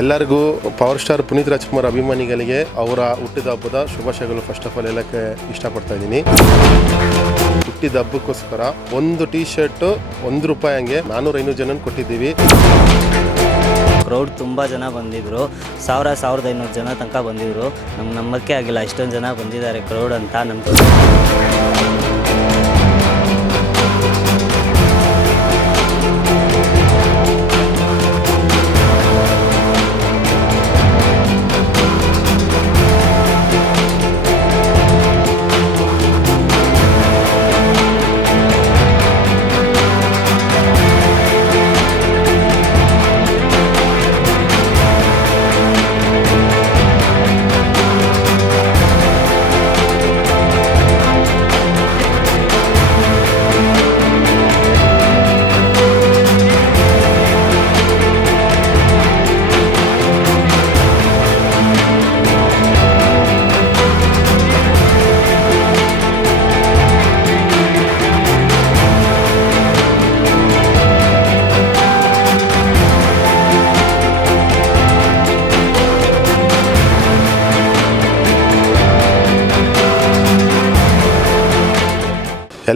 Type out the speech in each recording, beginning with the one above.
ಎಲ್ಲರಿಗೂ power star Puneeth Rajkumar ಅಭಿಮಾನಿಗಳಿಗೆ ಅವರ ಹುಟ್ಟಿದ ಹಬ್ಬದ ಶುಭಾಶಯಗಳು ಫಸ್ಟ್ ಆಫ್ ಆಲ್ ಹೇಳಕ್ಕೆ ಇಷ್ಟಪಡ್ತಾ ಇದ್ದೀನಿ ಹುಟ್ಟಿದ ಹಬ್ಬಕ್ಕೋಸ್ಕರ ಒಂದು ಟಿ ಶರ್ಟ್ ಒಂದು ರೂಪಾಯಿ ಹಂಗೆ ನಾನೂರ ಐನೂರು ಜನ ಕೊಟ್ಟಿದ್ದೀವಿ ಕ್ರೌಡ್ ತುಂಬ ಜನ ಬಂದಿದ್ರು ಸಾವಿರ ಸಾವಿರದ ಐನೂರು ಜನ ತನಕ ಬಂದಿದ್ರು ನಮ್ಗೆ ನಂಬಕ್ಕೆ ಆಗಿಲ್ಲ ಇಷ್ಟೊಂದು ಜನ ಬಂದಿದ್ದಾರೆ ಕ್ರೌಡ್ ಅಂತ ನಮ್ಗೆ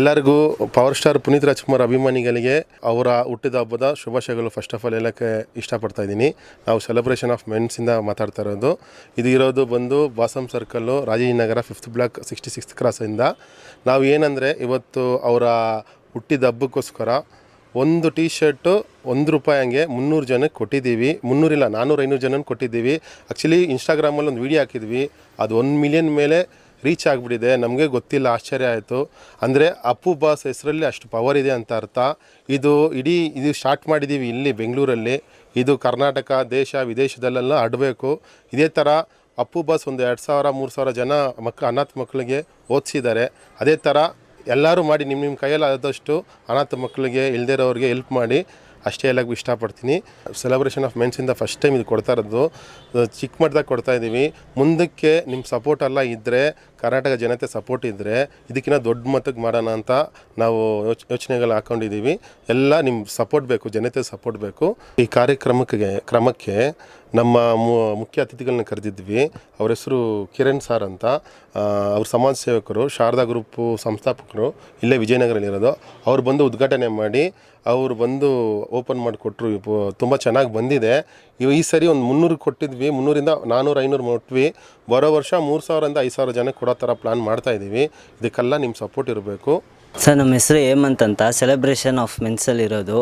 ಎಲ್ಲರಿಗೂ ಪವರ್ ಸ್ಟಾರ್ ಪುನೀತ್ ರಾಜ್ಕುಮಾರ್ ಅಭಿಮಾನಿಗಳಿಗೆ ಅವರ ಹುಟ್ಟಿದ ಹಬ್ಬದ ಶುಭಾಶಯಗಳು ಫಸ್ಟ್ ಆಫ್ ಆಲ್ ಹೇಳೋಕ್ಕೆ ಇಷ್ಟಪಡ್ತಾ ಇದ್ದೀನಿ ನಾವು ಸೆಲೆಬ್ರೇಷನ್ ಆಫ್ ಮೆನ್ಸಿಂದ ಮಾತಾಡ್ತಾ ಇರೋದು ಇದು ಇರೋದು ಬಂದು ಬಾಸಂ ಸರ್ಕಲ್ಲು ನಗರ ಫಿಫ್ತ್ ಬ್ಲಾಕ್ ಸಿಕ್ಸ್ಟಿ ಸಿಕ್ಸ್ತ್ ಕ್ರಾಸಿಂದ ನಾವು ಏನಂದರೆ ಇವತ್ತು ಅವರ ಹುಟ್ಟಿದ ಹಬ್ಬಕ್ಕೋಸ್ಕರ ಒಂದು ಟಿ ಶರ್ಟು ಒಂದು ರೂಪಾಯಿ ಹಂಗೆ ಮುನ್ನೂರು ಜನಕ್ಕೆ ಕೊಟ್ಟಿದ್ದೀವಿ ಮುನ್ನೂರಿಲ್ಲ ನಾನ್ನೂರು ಐನೂರು ಜನಕ್ಕೆ ಕೊಟ್ಟಿದ್ದೀವಿ ಆ್ಯಕ್ಚುಲಿ ಇನ್ಸ್ಟಾಗ್ರಾಮಲ್ಲಿ ಒಂದು ವೀಡಿಯೋ ಹಾಕಿದ್ವಿ ಅದು ಒಂದು ಮಿಲಿಯನ್ ಮೇಲೆ ರೀಚ್ ಆಗಿಬಿಟ್ಟಿದೆ ನಮಗೆ ಗೊತ್ತಿಲ್ಲ ಆಶ್ಚರ್ಯ ಆಯಿತು ಅಂದರೆ ಅಪ್ಪು ಬಾಸ್ ಹೆಸರಲ್ಲಿ ಅಷ್ಟು ಪವರ್ ಇದೆ ಅಂತ ಅರ್ಥ ಇದು ಇಡೀ ಇದು ಸ್ಟಾರ್ಟ್ ಮಾಡಿದ್ದೀವಿ ಇಲ್ಲಿ ಬೆಂಗಳೂರಲ್ಲಿ ಇದು ಕರ್ನಾಟಕ ದೇಶ ವಿದೇಶದಲ್ಲೆಲ್ಲ ಆಡಬೇಕು ಇದೇ ಥರ ಅಪ್ಪು ಬಾಸ್ ಒಂದು ಎರಡು ಸಾವಿರ ಮೂರು ಸಾವಿರ ಜನ ಮಕ್ಕಳು ಅನಾಥ ಮಕ್ಕಳಿಗೆ ಓದಿಸಿದ್ದಾರೆ ಅದೇ ಥರ ಎಲ್ಲರೂ ಮಾಡಿ ನಿಮ್ಮ ನಿಮ್ಮ ಕೈಯಲ್ಲಿ ಆದಷ್ಟು ಅನಾಥ ಮಕ್ಕಳಿಗೆ ಇಲ್ಲದೇ ಇರೋರಿಗೆ ಹೆಲ್ಪ್ ಮಾಡಿ ಅಷ್ಟೇ ಎಲ್ಲಾಗೂ ಇಷ್ಟಪಡ್ತೀನಿ ಸೆಲೆಬ್ರೇಷನ್ ಆಫ್ ಮೆನ್ಸಿಂದ ಫಸ್ಟ್ ಟೈಮ್ ಇದು ಕೊಡ್ತಾ ಇರೋದು ಚಿಕ್ಕ ಮಟ್ಟದಾಗ ಕೊಡ್ತಾ ಮುಂದಕ್ಕೆ ನಿಮ್ಮ ಸಪೋರ್ಟ್ ಎಲ್ಲ ಇದ್ದರೆ ಕರ್ನಾಟಕ ಜನತೆ ಸಪೋರ್ಟ್ ಇದ್ದರೆ ಇದಕ್ಕಿಂತ ದೊಡ್ಡ ಮಟ್ಟಕ್ಕೆ ಮಾಡೋಣ ಅಂತ ನಾವು ಯೋಚ್ ಯೋಚನೆಗಳು ಹಾಕ್ಕೊಂಡಿದ್ದೀವಿ ಎಲ್ಲ ನಿಮ್ಮ ಸಪೋರ್ಟ್ ಬೇಕು ಜನತೆ ಸಪೋರ್ಟ್ ಬೇಕು ಈ ಕಾರ್ಯಕ್ರಮಕ್ಕೆ ಕ್ರಮಕ್ಕೆ ನಮ್ಮ ಮುಖ್ಯ ಅತಿಥಿಗಳನ್ನ ಕರೆದಿದ್ವಿ ಅವ್ರ ಹೆಸರು ಕಿರಣ್ ಸಾರ್ ಅಂತ ಅವ್ರ ಸಮಾಜ ಸೇವಕರು ಶಾರದಾ ಗ್ರೂಪು ಸಂಸ್ಥಾಪಕರು ಇಲ್ಲೇ ವಿಜಯನಗರಲ್ಲಿರೋದು ಅವ್ರು ಬಂದು ಉದ್ಘಾಟನೆ ಮಾಡಿ ಅವರು ಬಂದು ಓಪನ್ ಮಾಡಿಕೊಟ್ರು ತುಂಬ ಚೆನ್ನಾಗಿ ಬಂದಿದೆ ಇವ ಈ ಸರಿ ಒಂದು ಮುನ್ನೂರು ಕೊಟ್ಟಿದ್ವಿ ಮುನ್ನೂರಿಂದ ನಾನ್ನೂರು ಐನೂರು ಮುಟ್ವಿ ಬರೋ ವರ್ಷ ಮೂರು ಸಾವಿರದಿಂದ ಐದು ಸಾವಿರ ಜನಕ್ಕೆ ಕೊಡೋ ಥರ ಪ್ಲ್ಯಾನ್ ಇದ್ದೀವಿ ಇದಕ್ಕೆಲ್ಲ ನಿಮ್ಮ ಸಪೋರ್ಟ್ ಇರಬೇಕು ಸರ್ ನಮ್ಮ ಹೆಸರು ಹೇಮಂತ್ ಅಂತ ಸೆಲೆಬ್ರೇಷನ್ ಆಫ್ ಮೆನ್ಸಲ್ಲಿರೋದು ಇರೋದು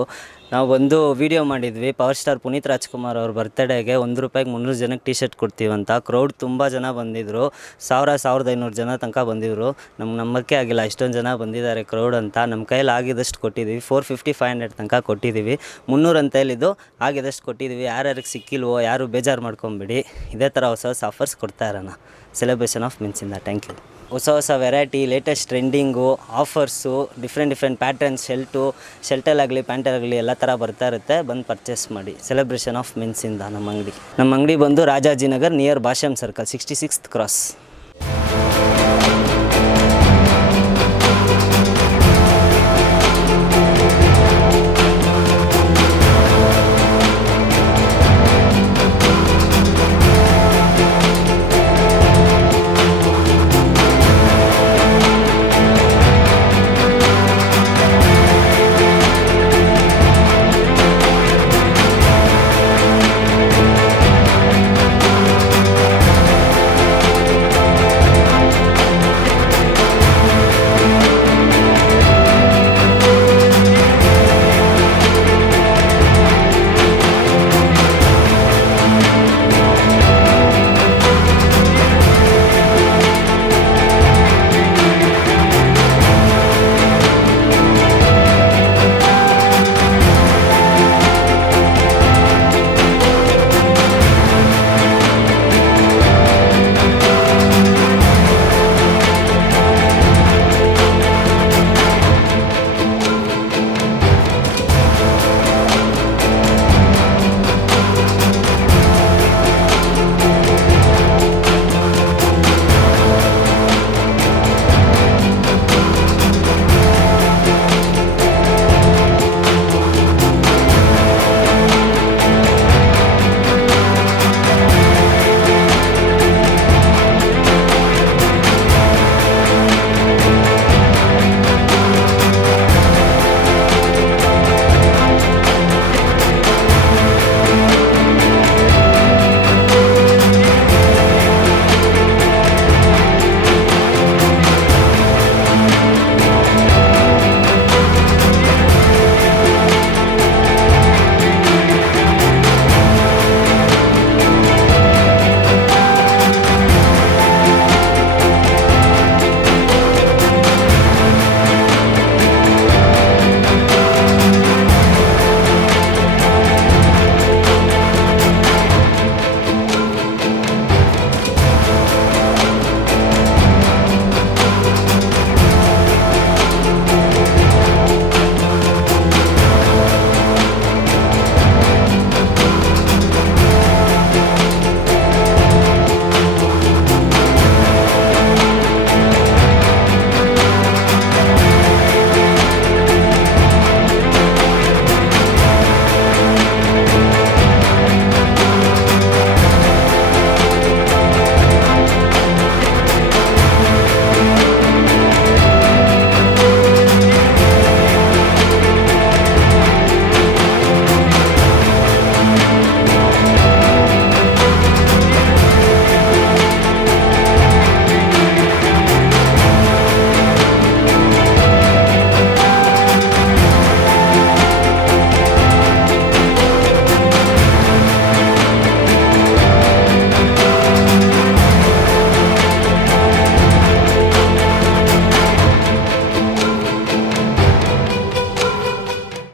ನಾವು ಒಂದು ವಿಡಿಯೋ ಮಾಡಿದ್ವಿ ಪವರ್ ಸ್ಟಾರ್ ಪುನೀತ್ ರಾಜ್ಕುಮಾರ್ ಅವ್ರ ಬರ್ತಡೇಗೆ ಒಂದು ರೂಪಾಯಿಗೆ ಮುನ್ನೂರು ಜನಕ್ಕೆ ಟಿ ಶರ್ಟ್ ಕೊಡ್ತೀವಂತ ಕ್ರೌಡ್ ತುಂಬ ಜನ ಬಂದಿದ್ದರು ಸಾವಿರ ಸಾವಿರದ ಐನೂರು ಜನ ತನಕ ಬಂದಿದ್ದರು ನಮ್ಮ ನಂಬಕ್ಕೆ ಆಗಿಲ್ಲ ಇಷ್ಟೊಂದು ಜನ ಬಂದಿದ್ದಾರೆ ಕ್ರೌಡ್ ಅಂತ ನಮ್ಮ ಕೈಯಲ್ಲಿ ಆಗಿದಷ್ಟು ಕೊಟ್ಟಿದ್ದೀವಿ ಫೋರ್ ಫಿಫ್ಟಿ ಫೈವ್ ಹಂಡ್ರೆಡ್ ತನಕ ಕೊಟ್ಟಿದ್ದೀವಿ ಮುನ್ನೂರು ಅಂತ ಹೇಳಿದ್ದು ಆಗಿದಷ್ಟು ಕೊಟ್ಟಿದ್ದೀವಿ ಯಾರ್ಯಾರಿಗೆ ಸಿಕ್ಕಿಲ್ವೋ ಯಾರು ಬೇಜಾರು ಮಾಡ್ಕೊಂಬಿಡಿ ಇದೇ ಥರ ಹೊಸ ಹೊಸ ಆಫರ್ಸ್ ಕೊಡ್ತಾ ಇರೋಣ ಸೆಲೆಬ್ರೇಷನ್ ಆಫ್ ಮಿನ್ಸಿಂದ ಥ್ಯಾಂಕ್ ಯು ಹೊಸ ಹೊಸ variety latest trending offers different different patterns ಶೆಲ್ಟು ಶೆಲ್ಟಲ್ಲಾಗಲಿ ಪ್ಯಾಂಟಲ್ಲಾಗಲಿ ಎಲ್ಲ ಥರ ಬರ್ತಾ ಇರುತ್ತೆ ಬಂದು ಪರ್ಚೇಸ್ ಮಾಡಿ ಸೆಲೆಬ್ರೇಷನ್ ಆಫ್ ಮೆನ್ಸಿಂದ ನಮ್ಮ ಅಂಗಡಿ ನಮ್ಮ ಅಂಗಡಿ ಬಂದು Rajajinagar near Bhashyam circle sixty sixth cross